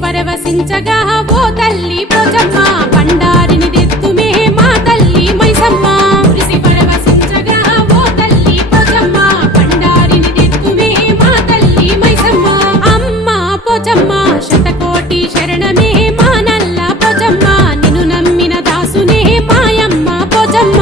పరవశించగా ఓ తల్లి పోచమ్మ బండారిని దెత్తుమే మా తల్లి మైసమ్మ మురిసి పరవశించగా ఓ తల్లి పోచమ్మ బండారిని దెత్తుమే మా తల్లి మైసమ్మ అమ్మ పోచమ్మ శతకోటి శరణమే మా నల్ల పోచమ్మ నిన్ను నమ్మిన దాసునే మాయమ్మ పోచమ్మ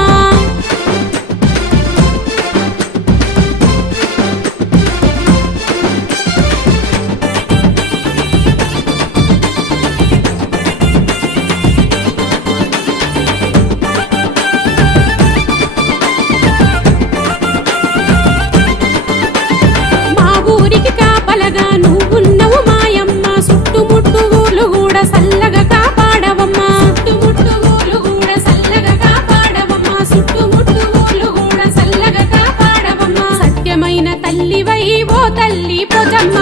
తల్లివై ఓ తల్లి పోచమ్మ